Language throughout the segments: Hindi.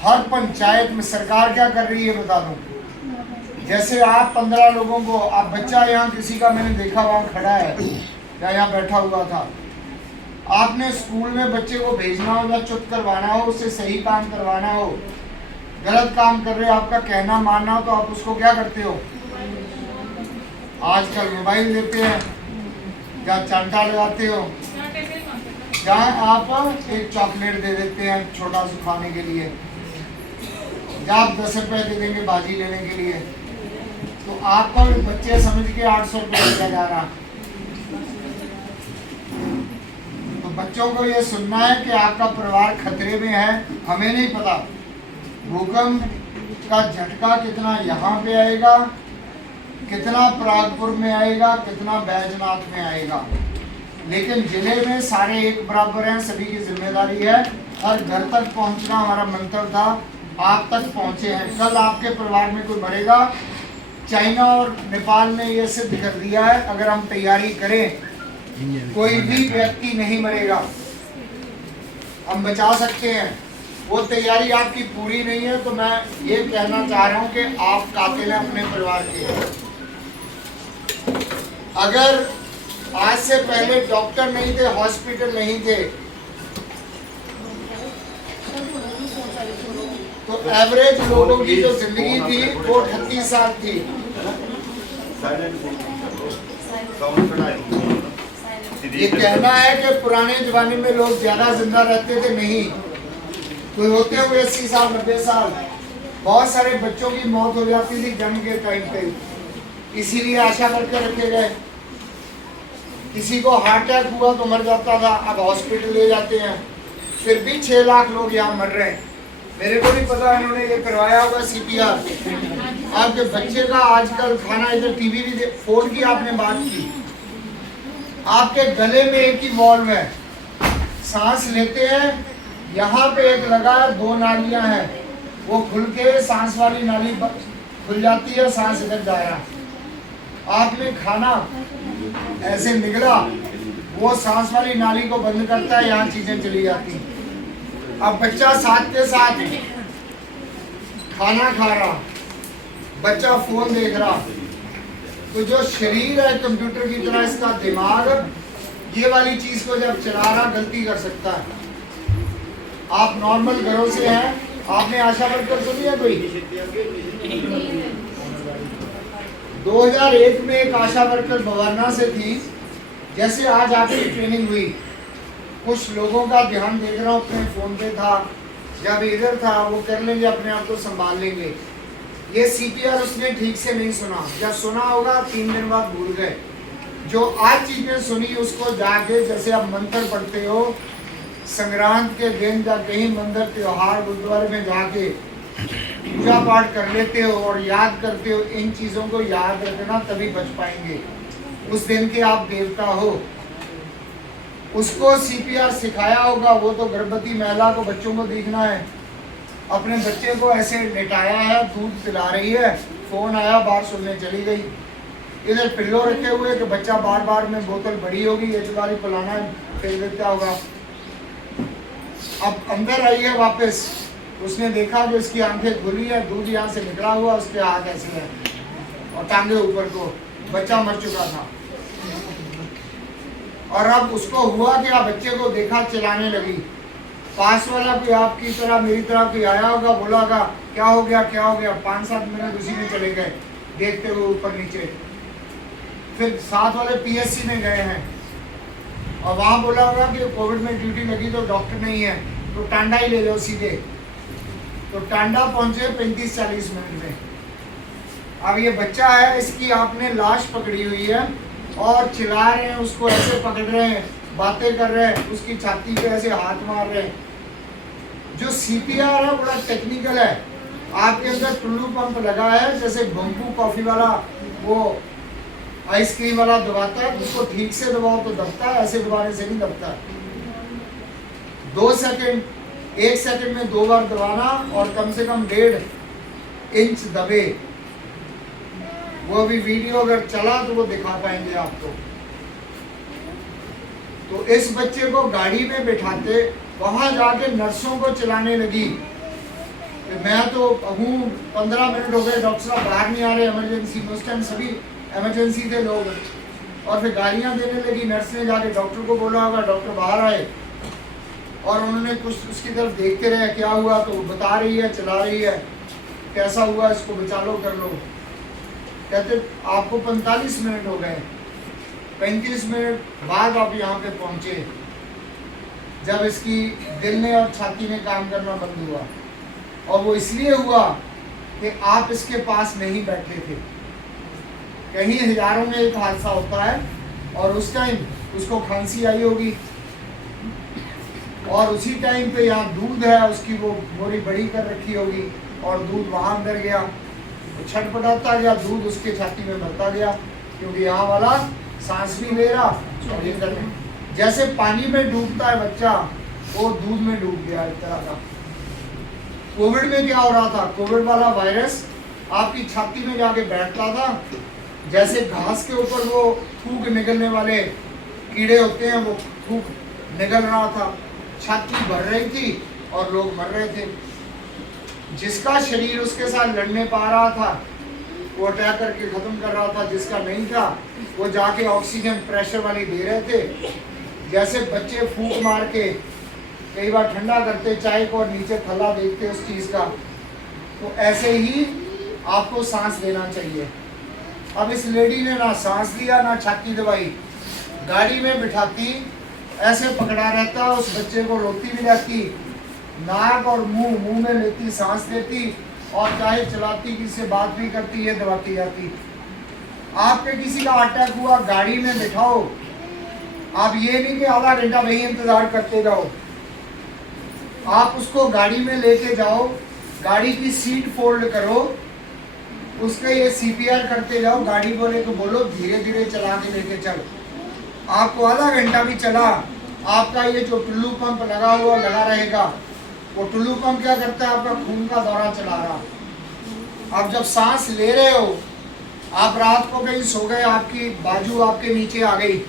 हर पंचायत में सरकार क्या कर रही है बता दूं। जैसे आप 15 लोगों को, आप बच्चा यहाँ किसी का मैंने देखा वहाँ खड़ा है या यहाँ बैठा हुआ था, आपने स्कूल में बच्चे को भेजना हो या चुप करवाना हो, उससे सही काम करवाना हो, गलत काम कर रहे आपका कहना मानना हो, तो आप उसको क्या करते हो, आजकल मोबाइल देते हैं या चांटा लगाते हो, जहाँ आप एक चॉकलेट दे देते हैं छोटा सा खाने के लिए, या आप 10 रुपए दे देंगे बाजी लेने के लिए, तो आपको बच्चे समझ के 800 रुपये दिया जा रहा। तो बच्चों को ये सुनना है कि आपका परिवार खतरे में है। हमें नहीं पता भूकंप का झटका कितना यहाँ पे आएगा, कितना परागपुर में आएगा, कितना बैजनाथ में आएगा, लेकिन जिले में सारे एक बराबर हैं, सभी की जिम्मेदारी है। हर घर तक पहुंचना हमारा मंत्र था, आप तक पहुंचे हैं। कल आपके परिवार में कोई मरेगा, चाइना और नेपाल ने ये सिद्ध कर दिया है, अगर हम तैयारी करें कोई भी व्यक्ति नहीं मरेगा, हम बचा सकते हैं। वो तैयारी आपकी पूरी नहीं है, तो मैं ये कहना चाह रहा हूं कि आप कातिल हैं अपने परिवार के। अगर आज से पहले डॉक्टर नहीं थे, हॉस्पिटल नहीं थे, तो एवरेज लोगों की जो जिंदगी थी वो 38 साल थी। ये कहना है कि पुराने जमाने में लोग ज्यादा जिंदा रहते थे, नहीं, कोई होते हुए 80 साल 90 साल। बहुत सारे बच्चों की मौत हो जाती थी जन्म के टाइम पे, इसीलिए आशा करके रखे गए। किसी को हार्ट अटैक हुआ तो मर जाता था, अब हॉस्पिटल ले जाते हैं, फिर भी 6 लाख लोग यहाँ मर रहे हैं। मेरे को नहीं पता इन्होंने ये करवाया होगा CPR। आपके बच्चे का आजकल खाना, इधर टीवी भी फोन की आपने बात की, आपके गले में एक ही वॉल्व है, सांस लेते हैं, यहाँ पे एक लगा है, 2 नालियां हैं, वो खुल के सांस वाली नाली खुल जाती है, सांस इधर जा रहा। आपने खाना ऐसे निकला, वो सांस वाली नाली को बंद करता है, यहाँ चीजें चली जाती। अब बच्चा साथ के साथ खाना खा रहा, बच्चा फोन देख रहा, तो जो शरीर है कंप्यूटर की तरह, इसका दिमाग ये वाली चीज को जब चला रहा गलती कर सकता है। आप नॉर्मल घरों से हैं, आपने आशा वर्कर सुनी है कोई? 2001 में एक आशा वर्कर बवाना से थी, जैसे आज आपकी ट्रेनिंग हुई, कुछ लोगों का ध्यान देख रहा हूँ, अपने फोन पे था, जब इधर था, वो कर लेंगे, अपने आप को संभाल लेंगे। ये CPR उसने ठीक से नहीं सुना, या सुना होगा 3 दिन बाद भूल गए। जो आज चीजें सुनी उसको जाके, जैसे आप मंत्र पढ़ते हो संक्रांत के दिन, या कहीं मंदिर त्योहार गुरुद्वारे में जाके पूजा पाठ कर लेते हो और याद करते हो, इन चीजों को याद रखना, तभी बच पाएंगे। उस दिन के आप देवता हो। उसको CPR सिखाया होगा, वो तो गर्भवती महिला को, बच्चों को देखना है, अपने बच्चे को ऐसे लेटाया है, दूध पिला रही है, फोन आया, बाहर सुनने चली गई, इधर पिल्लो रखे हुए कि बच्चा बार बार में बोतल बड़ी होगी, ये चुकारी पिलाना है, फेंक देता होगा। अब अंदर आई है वापस, उसने देखा कि उसकी आंखें खुली है, दूध यहाँ से निकला हुआ, उसके हाथ ऐसे है और टांगे ऊपर को, बच्चा मर चुका था। और अब उसको हुआ कि आप बच्चे को देखा, चिल्लाने लगी। पास वाला कोई आपकी तरह मेरी तरह कोई आया होगा, बोला होगा क्या हो गया क्या हो गया, 5-7 मिनट उसी में चले गए देखते हुए ऊपर नीचे। फिर साथ वाले PSC में गए हैं और वहाँ बोला होगा कि कोविड में ड्यूटी लगी तो डॉक्टर नहीं है, तो टांडा ही ले लो सीधे। तो टांडा पहुँचे 35-40 मिनट में। अब ये बच्चा है, इसकी आपने लाश पकड़ी हुई है और चिल्ला रहे हैं, उसको ऐसे पकड़ रहे हैं, बातें कर रहे हैं, उसकी छाती पे ऐसे हाथ मार रहे हैं। जो CPR है बड़ा टेक्निकल है। आपके अंदर टुल्लू पंप लगा है, जैसे बम्बू कॉफी वाला वो आइसक्रीम वाला दबाता है, उसको ठीक से दबाओ तो दबता है, ऐसे दबाने से नहीं दबता। 2 सेकंड, 1 सेकंड में 2 बार दबाना और कम से कम 1.5 इंच दबे। वो भी वीडियो अगर चला तो वो दिखा पाएंगे आपको। तो इस बच्चे को गाड़ी में बिठाते, वहां जाके नर्सों को चिल्लाने लगी मैं तो हूँ 15 मिनट हो गए, डॉक्टर साहब बाहर नहीं आ रहे इमरजेंसी में। उस टाइम सभी इमरजेंसी थे लोग, और फिर गालियाँ देने लगी। नर्स ने जाके डॉक्टर को बोला होगा, डॉक्टर बाहर आए और उन्होंने कुछ उसकी तरफ देखते रहे क्या हुआ, तो बता रही है, चला रही है, कैसा हुआ, इसको बचा लो, कर लो। कहते आपको 45 मिनट हो गए, 35 मिनट बाद आप यहाँ पे पहुँचे, जब इसकी दिल ने और छाती ने काम करना बंद हुआ। और वो इसलिए हुआ कि आप इसके पास नहीं बैठे थे। कहीं हजारों में एक हादसा होता है, और उस टाइम उसको खांसी आई होगी, और उसी टाइम पे यहाँ दूध है, उसकी वो मोरी बड़ी कर रखी होगी, और दूध वहाँ अंदर गया, तो छटपटाता गया, दूध उसके छाती में भरता गया, क्योंकि यहाँ वाला सांस भी ले रहा और ये कर रहा। जैसे पानी में डूबता है बच्चा, वो दूध में डूब गया एक तरह का। कोविड में क्या हो रहा था, कोविड वाला वायरस आपकी छाती में जाके बैठता था, जैसे घास के ऊपर वो थूक निकलने वाले कीड़े होते हैं, वो थूक निकल रहा था, छाती भर रही थी और लोग मर रहे थे। जिसका शरीर उसके साथ लड़ने पा रहा था वो अटैक करके खत्म कर रहा था, जिसका नहीं था वो जाके ऑक्सीजन प्रेशर वाली दे रहे थे। जैसे बच्चे फूंक मार के कई बार ठंडा करते चाय को और नीचे थल्ला देखते उस चीज़ का, तो ऐसे ही आपको सांस लेना चाहिए। अब इस लेडी ने ना सांस लिया ना छाती दबाई, गाड़ी में बिठाती, ऐसे पकड़ा रहता, उस बच्चे को रोती भी रहती, नाक और मुंह में लेती, सांस लेती, और चाहे चलाती, किसी से बात भी करती है, दबाती जाती। आपके किसी का अटैक हुआ, गाड़ी में बिठाओ, आप ये नहीं कि आधा घंटा वही इंतजार करते जाओ, आप उसको गाड़ी में लेके जाओ, गाड़ी की सीट फोल्ड करो, उसके ये सीपीआर करते जाओ, गाड़ी बोले तो बोलो धीरे धीरे चला के लेके चल। आपको आधा घंटा भी चला, आपका ये जो टुल्लू पंप लगा हुआ लगा रहेगा, वो टुल्लू पंप क्या करता है, आपका खून का दौरा चला रहा। अब जब सांस ले रहे हो, आप रात को कहीं सो गए, आपकी बाजू आपके नीचे आ गई,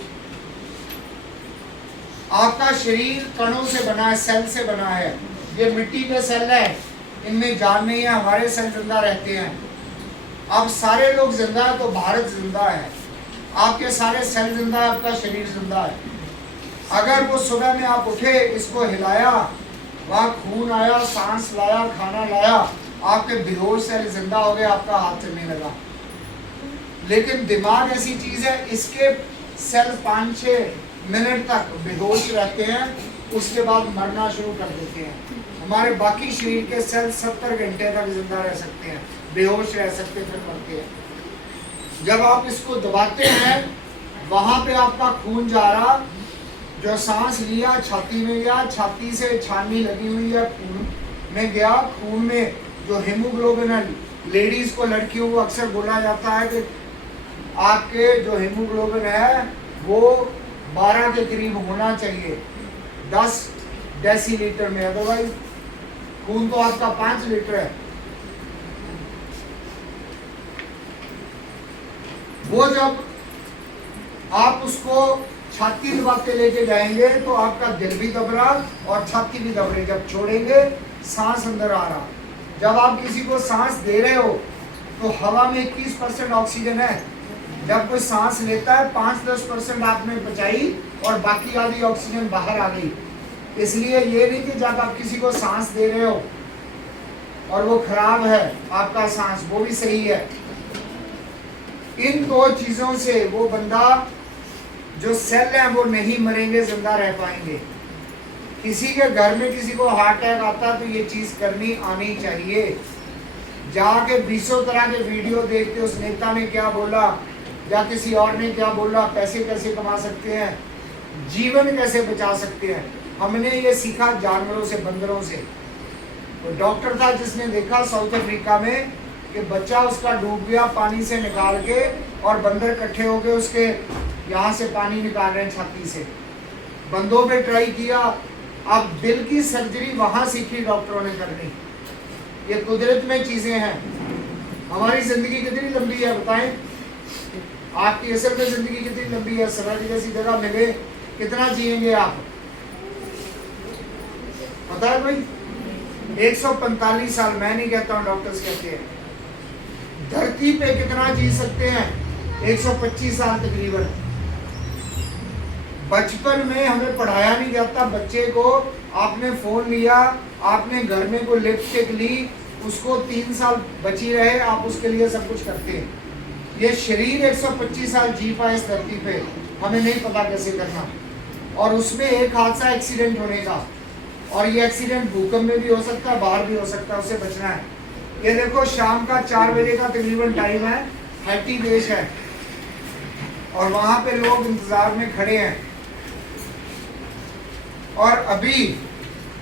आपका शरीर कणों से बना है, सेल से बना है, ये मिट्टी के सेल है, इनमें जान नहीं है, हमारे सेल जिंदा रहते हैं। अब सारे लोग जिंदा है तो भारत जिंदा है, आपके सारे सेल जिंदा है, आपका शरीर जिंदा है। अगर वो सुबह में आप उठे, इसको हिलाया, वहाँ खून आया, सांस लाया, खाना लाया, आपके बेहोश सेल जिंदा हो गए, आपका हाथ चलने लगा। लेकिन दिमाग ऐसी चीज है, इसके सेल 5-6 मिनट तक बेहोश रहते हैं, उसके बाद मरना शुरू कर देते हैं। हमारे बाकी शरीर के सेल 70 घंटे तक जिंदा रह सकते हैं, बेहोश रह सकते, फिर मरते हैं। जब आप इसको दबाते हैं, वहां पे आपका खून जा रहा, जो सांस लिया छाती में गया, छाती से छानी लगी हुई है, खून में गया, खून में जो हीमोग्लोबिन है, लेडीज को, लड़कियों को अक्सर बोला जाता है कि आपके जो हीमोग्लोबिन है वो 12 के करीब होना चाहिए 10 डेसीलीटर में, अदरवाइज खून तो आपका 5 लीटर है। वो जब आप उसको छाती दबाते लेके जाएंगे तो आपका दिल भी दब रहा और छाती भी दब रही, जब छोड़ेंगे सांस अंदर आ रहा। जब आप किसी को सांस दे रहे हो तो हवा में 21% ऑक्सीजन है, जब कोई सांस लेता है 5-10% आपने बचाई और बाकी आधी ऑक्सीजन बाहर आ गई। इसलिए ये नहीं कि जब आप किसी को सांस दे रहे हो और वो खराब है आपका सांस, वो भी सही है। इन 2 चीजों से वो बंदा, जो सेल है वो नहीं मरेंगे, जिंदा रह पाएंगे। किसी के घर में किसी को हार्ट अटैक आता तो ये चीज करनी आनी चाहिए। जाके 20 तरह के वीडियो देखते, उस नेता ने क्या बोला या किसी और ने क्या बोला, पैसे कैसे कमा सकते हैं, जीवन कैसे बचा सकते हैं। हमने ये सीखा जानवरों से, बंदरों से। तो डॉक्टर था जिसने देखा साउथ अफ्रीका में कि बच्चा उसका डूब गया, पानी से निकाल के, और बंदर इकट्ठे हो गए उसके यहाँ से पानी निकाल रहे हैं छाती से। बंदों पे ट्राई किया, अब दिल की सर्जरी वहाँ सीखी डॉक्टरों ने करनी। ये कुदरत में चीजें हैं। हमारी जिंदगी कितनी लंबी है बताएं? आपकी असल में जिंदगी कितनी लंबी है? सरहद जैसी जगह मिले, कितना जिएंगे आप? पता है भाई? 145 साल, मैं नहीं कहता हूँ, डॉक्टर्स कहते हैं। धरती पे कितना जी सकते हैं? 125 साल तकरीबन। बचपन में हमें पढ़ाया नहीं जाता, बच्चे को आपने फोन लिया, आपने घर में कोई लिपस्टिक ली, उसको 3 साल बची रहे, आप उसके लिए सब कुछ करते हैं। ये शरीर 125 साल जी पाए इस धरती पे, हमें नहीं पता कैसे करना। और उसमें एक हादसा एक्सीडेंट होने का, और ये एक्सीडेंट भूकंप में भी हो सकता है, बाहर भी हो सकता है, उससे बचना है। ये देखो शाम का 4 बजे का तकरीबन टाइम है, हैटी देश है, और वहां पे लोग इंतजार में खड़े हैं। और अभी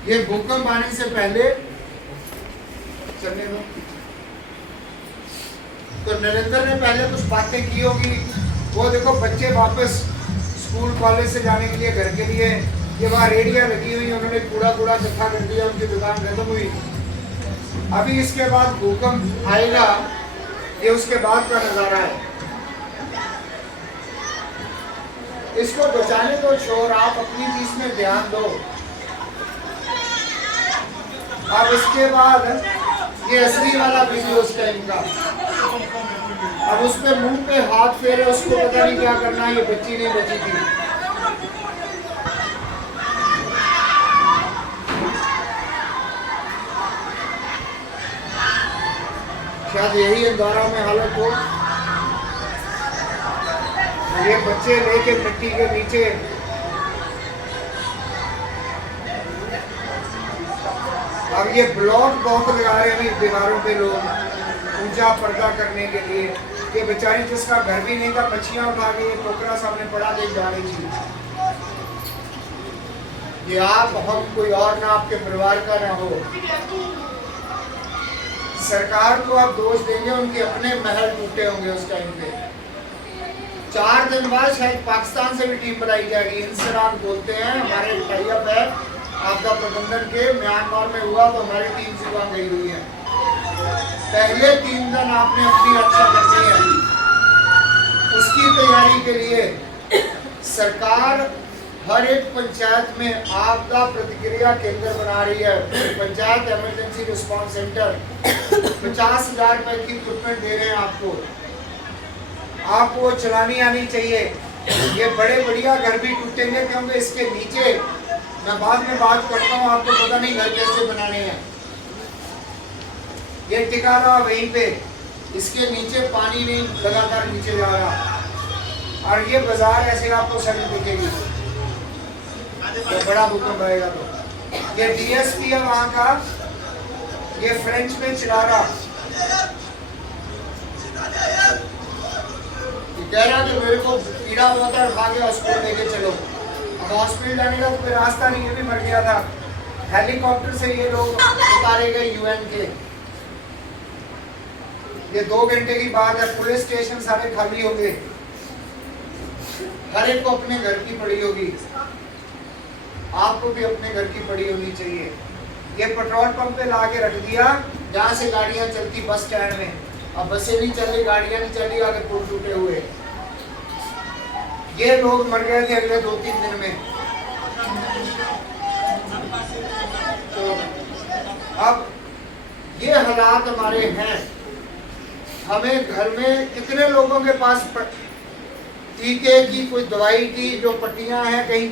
ये भूकंप आने से पहले चलने दो, तो नरेंद्र ने पहले कुछ बातें की होगी। वो देखो बच्चे वापस स्कूल कॉलेज से जाने के लिए, घर के लिए, ये वहाँ रेडियां लगी हुई, उन्होंने कूड़ा इकट्ठा कर दिया, उनकी दुकान खत्म हुई। अभी इसके बाद भूकंप आएगा, ये उसके बाद का नजारा है। इसको बचाने दो शोर, आप अपनी चीज में ध्यान दो। अब इसके बाद ये असली वाला वीडियो उस टाइम का, अब उसमें मुंह पे हाथ फेरे, उसको पता नहीं क्या करना है, ये बच्ची नहीं बची थी। शायद यही अंधारा में हालत हो। ये बच्चे लेके मिट्टी के नीचे, अब ये ब्लॉक बहुत लगा रहे हैं दीवारों पे लोग, ऊंचा पर्दा करने के लिए। ये बेचारी जिसका घर भी नहीं था, मच्छियां उठा के टोकरा सामने पड़ा देख जा रही थी। ये आप हम कोई और ना, आपके परिवार का ना हो। सरकार को आप दोष देंगे, उनके अपने महल टूटे होंगे उस टाइम पे। 4 दिन बाद शायद पाकिस्तान से भी टीम बनाई जाएगी। इंसरान बोलते हैं, हमारे टाई अप है आपदा प्रबंधन के, म्यांमार में हुआ तो हमारी टीम से वहां गई हुई है। पहले 3 दिन आपने अपनी रक्षा करनी है। उसकी तैयारी के लिए सरकार हर एक पंचायत में आपदा प्रतिक्रिया केंद्र बना रही है। पंचायत इमरजेंसी रिस्पांस सेंटर 50,000 रुपए की इक्विपमेंट दे रहे हैं आपको। आपको वो चलानी आनी चाहिए। ये बड़े बढ़िया घर भी टूटेंगे, क्योंकि इसके नीचे, मैं बाद में बात करता हूँ, आपको पता नहीं घर कैसे बनाने हैं। ये टिका रहा वहीं पे, इसके नीचे पानी नहीं लगातार नीचे जा रहा। और ये बाजार ऐसे आपको सड़क दिखेगी जब बड़ा भूकंप आएगा तो। ये डीएसपी है वहां का, ये फ्रेंच में चला रहा, कह रहा कि मेरे को पीड़ा हुआ था, उठा के हॉस्पिटल लेके चलो। अब हॉस्पिटल जाने का तो कोई रास्ता नहीं, ये भी मर गया था। हेलीकॉप्टर से ये लोग उतारे गए यूएन के। ये 2 घंटे की बात है, पुलिस स्टेशन सारे खाली हो गए, हर एक को अपने घर की पड़ी होगी। आपको भी अपने घर की पड़ी होनी चाहिए। ये पेट्रोल पंप पे ला के रख दिया, जहाँ से गाड़ियां चलती बस स्टैंड में। अब बसें नहीं चल रही, गाड़ियां नहीं चल रही, आगे पुल टूटे हुए। ये लोग मर गए थे अगले 2-3 दिन में। तो अब ये हालात हमारे हैं। हमें घर में कितने लोगों के पास टीके की, कोई दवाई की जो पट्टियां हैं, कहीं